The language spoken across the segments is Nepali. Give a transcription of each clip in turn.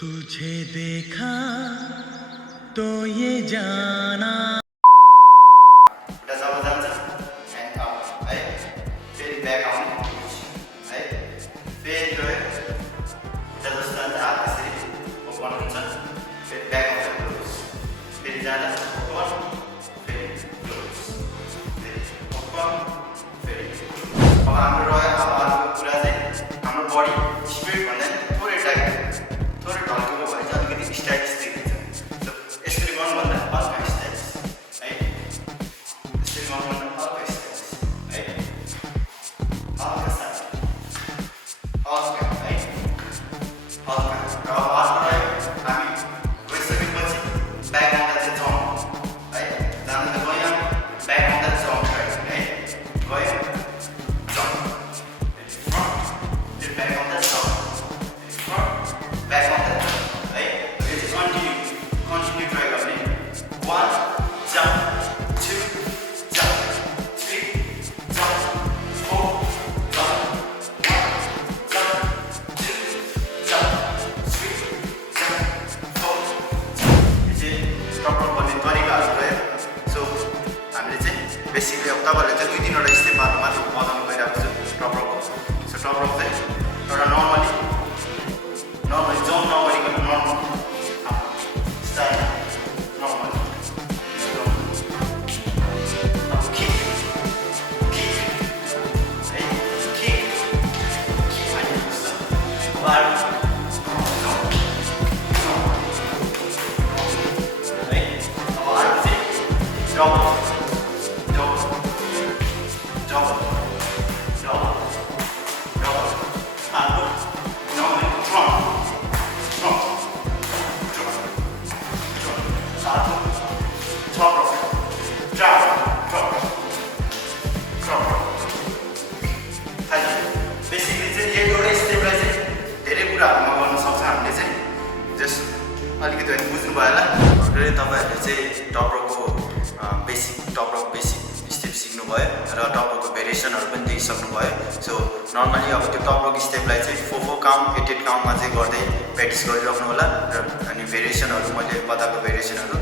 तुझे देखा तो ये जाना बेसिकली अब तपाईहरुले चाहिँ दुई तीनवटा स्टेप मात्र बनाउन गइरहेको छु टपरक। सो टपरक चाहिँ एउटा नर्मली जम्प नगरिकन नर्मल स्टाइल नर्मल बुझ्नुभयो होला अलरेडी तपाईँहरूले चाहिँ टप्रकको बेसिक स्टेप सिक्नुभयो र टप्रकको भेरिएसनहरू पनि देखिसक्नुभयो सो नर्मली अब त्यो टप्रक स्टेपलाई चाहिँ 4 काउन्ट 8 काउन्टमा चाहिँ गर्दै प्र्याक्टिस गरिराख्नु होला र अनि भेरिएसनहरू मैले बताएको भेरिएसनहरू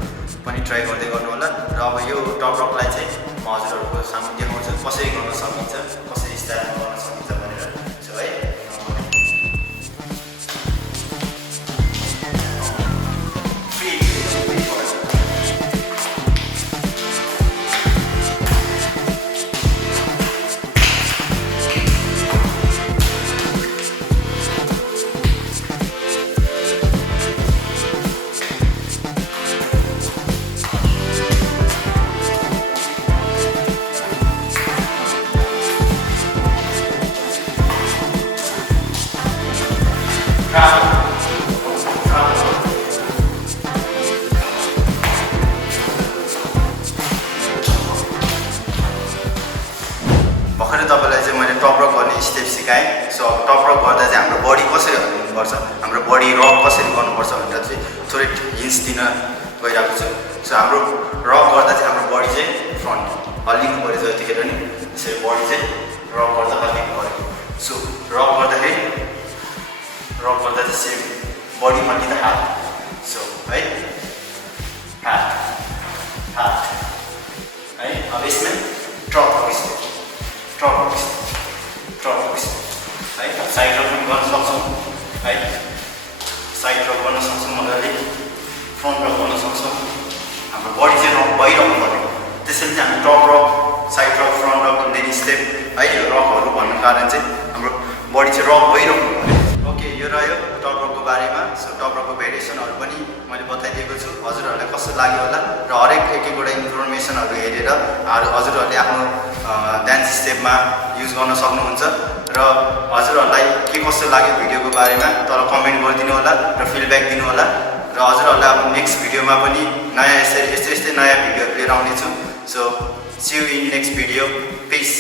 पनि ट्राई गर्दै गर्नु होला र अब यो टप्रकलाई चाहिँ म हजुरहरूको सामु देखाउँछु कसरी गर्न सकिन्छ कसरी स्टाइलमा गर्न सकिन्छ भनेर सो है भर्खरै तपाईँलाई चाहिँ मैले टप्रक गर्ने स्टेप सिकाएँ सो अब टप्रक गर्दा चाहिँ हाम्रो बडी कसरी हल्लिनुपर्छ हाम्रो बडी रक कसरी गर्नुपर्छ भनेर चाहिँ थोरै हिन्ट्स दिन गइरहेको छु सो हाम्रो रक गर्दा चाहिँ हाम्रो बडी चाहिँ फ्रन्ट हल्लिनु पऱ्यो जतिखेर नि त्यसरी बडी चाहिँ रक गर्दा हल्लिनु पऱ्यो सो रक गर्दाखेरि चाहिँ सेम बडी हल्लिँदा हात सो है हात है अब यसमा टप्रक स्टेप है साइड रक पनि गर्न सक्छौँ है साइड रक गर्न सक्छौँ मजाले फ्रन्ट रक गर्न सक्छौँ हाम्रो बडी चाहिँ रक भइरहनु पर्यो त्यसैले चाहिँ हामी top rock side rock front rock then step है यो रकहरू भन्नु कारण चाहिँ हाम्रो बडी चाहिँ रक भइरहनु पर्यो ओके यो रह्यो टप रकको बारेमा सो टप रकको भेरिएसनहरू पनि मैले बताइदिएको छु हजुरहरूलाई कस्तो लाग्यो होला र हरेक एक-एकवटा इन्फर्मेसनहरू हेरेर हजुरहरूले आफ्नो डान्स स्टेपमा युज गर्न सक्नुहुन्छ र हजुरहरूलाई के कस्तो लाग्यो भिडियोको बारेमा तर कमेन्ट गरिदिनु होला र फिडब्याक दिनु होला र हजुरहरूलाई अब नेक्स्ट भिडियोमा पनि नयाँ यस्तै नयाँ भिडियोहरू लिएर आउनेछु so see you in next video piece